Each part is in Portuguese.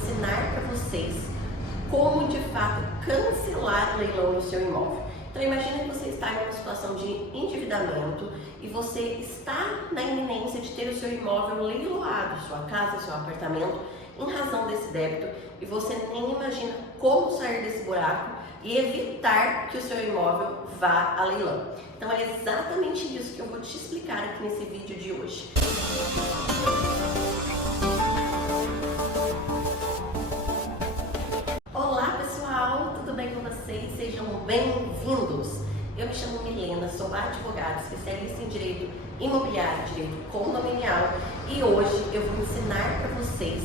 ensinar para vocês como de fato cancelar o leilão do seu imóvel. Então imagina que você está em uma situação de endividamento e você está na iminência de ter o seu imóvel leiloado, sua casa, seu apartamento, em razão desse débito, e você nem imagina como sair desse buraco e evitar que o seu imóvel vá a leilão. Então é exatamente isso que eu vou te explicar aqui nesse vídeo de hoje. Olá pessoal, tudo bem com vocês? Sejam bem-vindos! Eu me chamo Milena, sou advogada, especialista em direito imobiliário, direito condominial, e hoje eu vou ensinar para vocês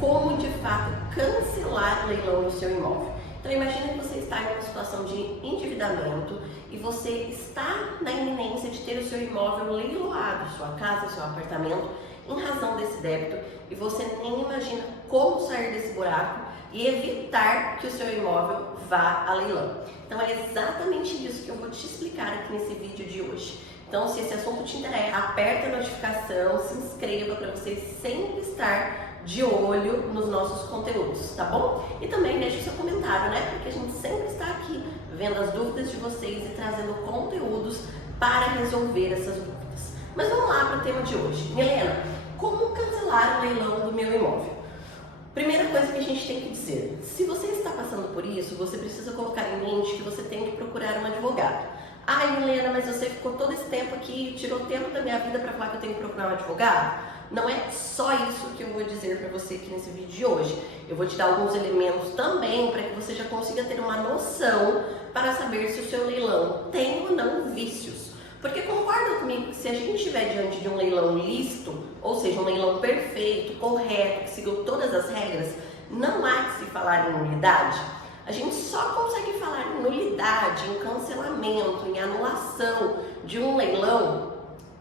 como de fato cancelar o leilão do seu imóvel. Então imagina que você está em uma situação de endividamento e você está na iminência de ter o seu imóvel leiloado, sua casa, seu apartamento, em razão desse débito, e você nem imagina como sair desse buraco e evitar que o seu imóvel vá a leilão. Então é exatamente isso que eu vou te explicar aqui nesse vídeo de hoje. Então, se esse assunto te interessa, aperta a notificação, se inscreva para você sempre estar de olho nos nossos conteúdos, tá bom? E também deixe o seu comentário, né? Porque a gente sempre está aqui vendo as dúvidas de vocês e trazendo conteúdos para resolver essas dúvidas. Mas vamos lá para o tema de hoje. Milena, como cancelar o leilão do meu imóvel? Primeira coisa que a gente tem que dizer, se você está passando por isso, você precisa colocar em mente que você tem que procurar um advogado. Ai, Milena, mas você ficou todo esse tempo aqui, tirou tempo da minha vida para falar que eu tenho que procurar um advogado? Não é só isso que eu vou dizer para você aqui nesse vídeo de hoje. Eu vou te dar alguns elementos também para que você já consiga ter uma noção para saber se o seu leilão tem ou não vícios. Porque concorda comigo que se a gente estiver diante de um leilão lícito, ou seja, um leilão perfeito, correto, que seguiu todas as regras, não há que se falar em nulidade. A gente só consegue falar em nulidade, em cancelamento, em anulação de um leilão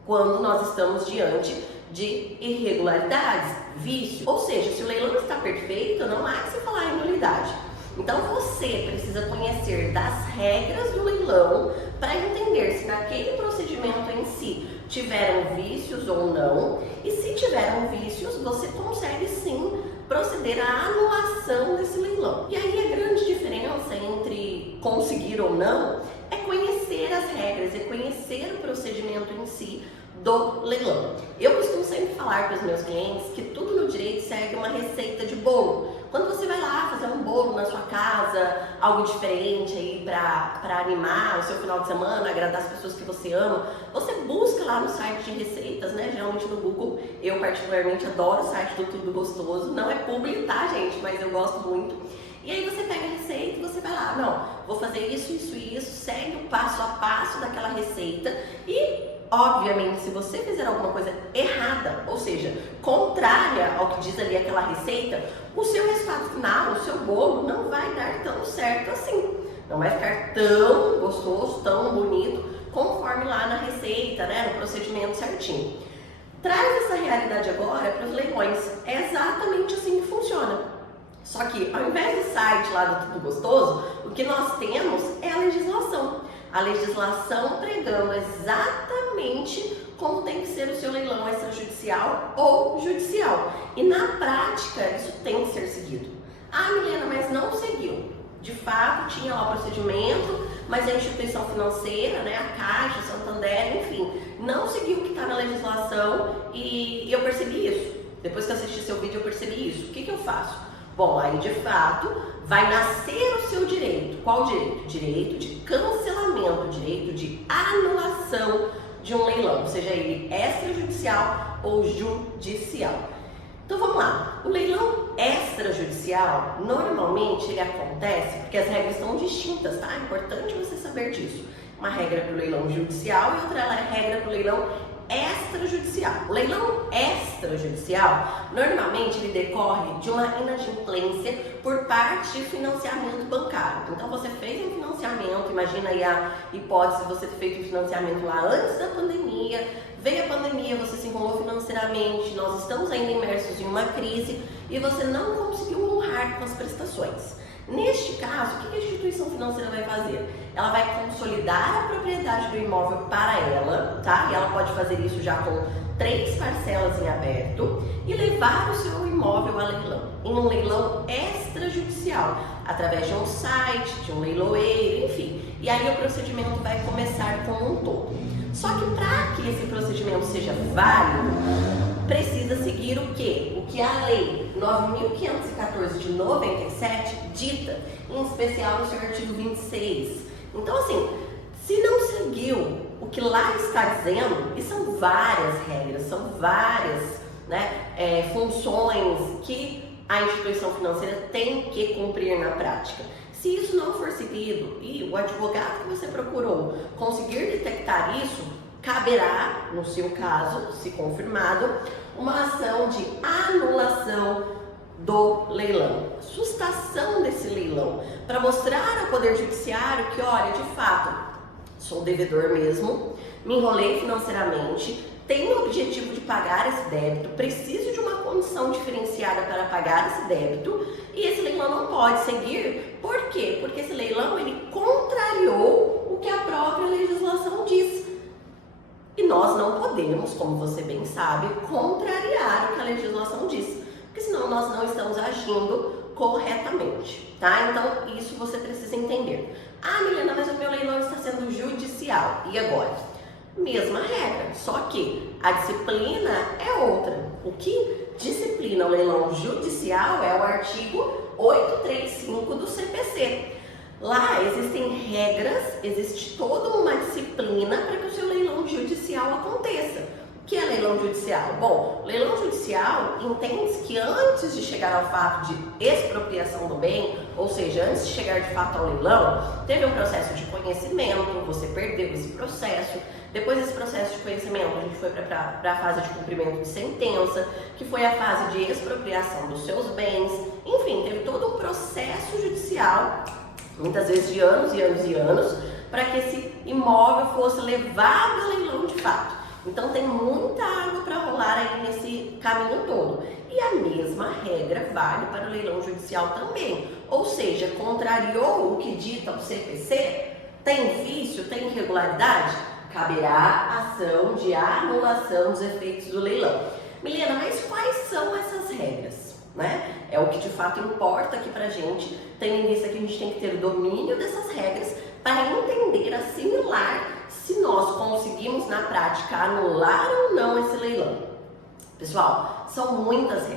quando nós estamos diante de irregularidades, vício. Ou seja, se o leilão está perfeito, não há que se falar em nulidade. Então você precisa conhecer das regras do leilão para entender se naquele procedimento em si tiveram vícios ou não, e se tiveram vícios, você consegue sim proceder à anulação desse leilão. E aí a grande diferença entre conseguir ou não é conhecer as regras, é conhecer o procedimento em si do leilão. Eu costumo sempre falar para os meus clientes que tudo no direito segue uma receita de bolo. Quando você vai lá fazer um bolo na sua casa, algo diferente aí para animar o seu final de semana, agradar as pessoas que você ama, você busca lá no site de receitas, né? Geralmente no Google. Eu particularmente adoro o site do Tudo Gostoso. Não é publi, tá, gente? Mas eu gosto muito. E aí você pega a receita e você vai lá, não, vou fazer isso, isso e isso, segue o passo a passo daquela receita e, obviamente, se você fizer alguma coisa errada, ou seja, contrária ao que diz ali aquela receita, o seu resultado final, o seu bolo, não vai dar tão certo assim. Não vai ficar tão gostoso, tão bonito, conforme lá na receita, né, no procedimento certinho. Traz essa realidade agora para os leilões. É exatamente assim que funciona. Só que, ao invés do site lá do Tudo Gostoso, o que nós temos é a legislação. A legislação pregando exatamente como tem que ser o seu leilão extrajudicial ou judicial. E na prática, isso tem que ser seguido. Ah, Milena, mas não seguiu. De fato, tinha lá o procedimento, mas a instituição financeira, né, a Caixa, Santander, enfim, não seguiu o que está na legislação e eu percebi isso. Depois que eu assisti seu vídeo, eu percebi isso. O que eu faço? Bom, aí de fato vai nascer o seu direito. Qual direito? Direito de cancelamento, direito de anulação de um leilão, seja ele extrajudicial ou judicial. Então vamos lá. O leilão extrajudicial, normalmente ele acontece porque as regras são distintas, tá? É importante você saber disso. Uma regra para o leilão judicial e outra regra para o leilão extrajudicial. O leilão extrajudicial, normalmente ele decorre de uma inadimplência por parte de financiamento bancário. Então você fez um financiamento, imagina aí a hipótese de você ter feito um financiamento lá antes da pandemia, veio a pandemia, você se enrolou financeiramente, nós estamos ainda imersos em uma crise e você não conseguiu honrar com as prestações. Neste caso, o que a instituição financeira vai fazer? Ela vai consolidar a propriedade do imóvel para ela, tá? E ela pode fazer isso já com 3 parcelas em aberto e levar o seu imóvel a leilão, em um leilão extrajudicial, através de um site, de um leiloeiro, enfim. E aí o procedimento vai começar como um todo. Só que para que esse procedimento seja válido, precisa seguir o quê? O que a Lei 9.514 de 97 dita, em especial no seu artigo 26. Então, assim, se não seguiu o que lá está dizendo, e são várias regras, são várias, né, funções que a instituição financeira tem que cumprir na prática. Se isso não for seguido e o advogado que você procurou conseguir detectar isso, caberá, no seu caso, se confirmado, uma ação de anulação do leilão, sustação desse leilão, para mostrar ao Poder Judiciário que, olha, de fato, sou devedor mesmo, me enrolei financeiramente, tenho o objetivo de pagar esse débito, preciso de uma condição diferenciada para pagar esse débito e esse leilão não pode seguir. Por quê? Porque esse leilão ele contrariou o que a própria legislação diz. E nós não podemos, como você bem sabe, contrariar o que a legislação diz, porque senão nós não estamos agindo corretamente, tá? Então, isso você precisa entender. Ah, Milena, mas o meu leilão está sendo judicial. E agora? Mesma regra, só que a disciplina é outra. O que disciplina o leilão judicial é o artigo 835 do CPC. Lá existem regras, existe toda uma disciplina para que o seu leilão judicial aconteça. O que é leilão judicial? Bom, leilão judicial entende-se que antes de chegar ao fato de expropriação do bem, ou seja, antes de chegar de fato ao leilão, teve um processo de conhecimento, você perdeu esse processo. Depois desse processo de conhecimento, a gente foi para a fase de cumprimento de sentença, que foi a fase de expropriação dos seus bens. Enfim, teve todo um processo judicial, muitas vezes de anos e anos e anos, para que esse imóvel fosse levado a leilão de fato. Então tem muita água para rolar aí nesse caminho todo. E a mesma regra vale para o leilão judicial também. Ou seja, contrariou o que dita o CPC? Tem vício? Tem irregularidade? Caberá ação de anulação dos efeitos do leilão. Milena, mas quais são essas regras? Né? É o que de fato importa aqui pra gente, tendo em vista que a gente tem que ter o domínio dessas regras para entender, assimilar se nós conseguimos na prática anular ou não esse leilão. Pessoal, são muitas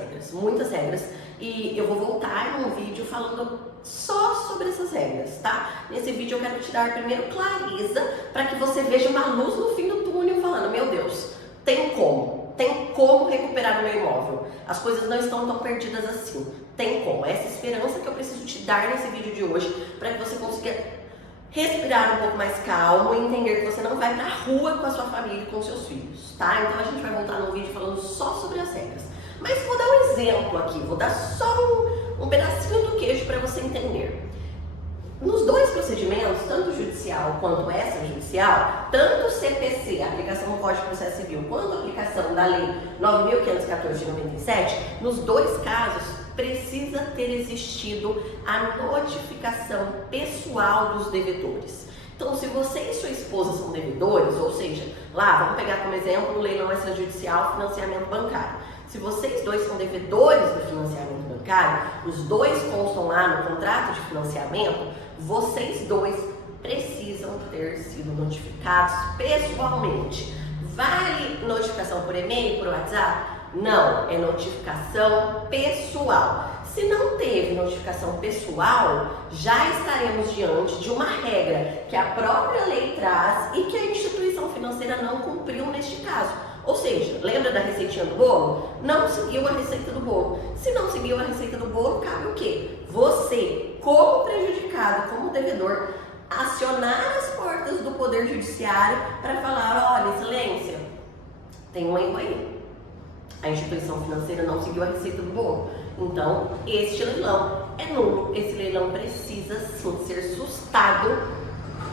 regras e eu vou voltar num vídeo falando só sobre essas regras, tá? Nesse vídeo eu quero te dar primeiro clareza para que você veja uma luz no fim do túnel falando, meu Deus, tem como recuperar o meu imóvel. As coisas não estão tão perdidas assim. Tem como. Essa esperança que eu preciso te dar nesse vídeo de hoje para que você consiga respirar um pouco mais calmo e entender que você não vai pra rua com a sua família e com seus filhos, tá? Então a gente vai voltar no vídeo falando só sobre as regras. Mas vou dar um exemplo aqui, vou dar só um pedacinho do queijo para você entender. Nos dois procedimentos, tanto judicial quanto extrajudicial, tanto o CPC, a aplicação do Código de Processo Civil, quanto a aplicação da Lei 9.514 de 97, nos dois casos, precisa ter existido a notificação pessoal dos devedores. Então, se você e sua esposa são devedores, ou seja, lá, vamos pegar como exemplo o leilão extrajudicial, financiamento bancário. Se vocês dois são devedores do financiamento bancário, os dois constam lá no contrato de financiamento, vocês dois precisam ter sido notificados pessoalmente. Vale notificação por e-mail, por WhatsApp? Não, é notificação pessoal. Se não teve notificação pessoal, já estaremos diante de uma regra que a própria lei traz e que a instituição financeira não cumpriu neste caso. Ou seja, lembra da receitinha do bolo? Não seguiu a receita do bolo. Se não seguiu a receita do bolo, cabe o quê? Você, como prejudicado, como devedor, acionar as portas do Poder Judiciário para falar, olha, excelência, tem um erro aí. A instituição financeira não seguiu a receita do bolo. Então, este leilão é nulo. Esse leilão precisa sim ser sustado.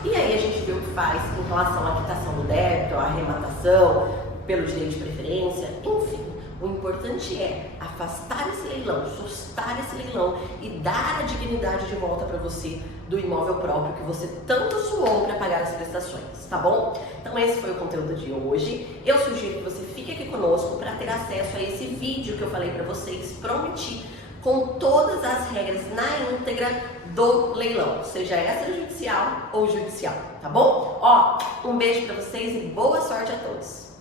E aí a gente vê o que faz em relação à quitação do débito, à arrematação, pelo direito de preferência, enfim. O importante é afastar esse leilão, sustar esse esse leilão e dar a dignidade de volta para você do imóvel próprio que você tanto suou para pagar as prestações, tá bom? Então esse foi o conteúdo de hoje. Eu sugiro que você fique aqui conosco para ter acesso a esse vídeo que eu falei para vocês, prometi, com todas as regras na íntegra do leilão, seja extrajudicial ou judicial, tá bom? Ó, um beijo para vocês e boa sorte a todos!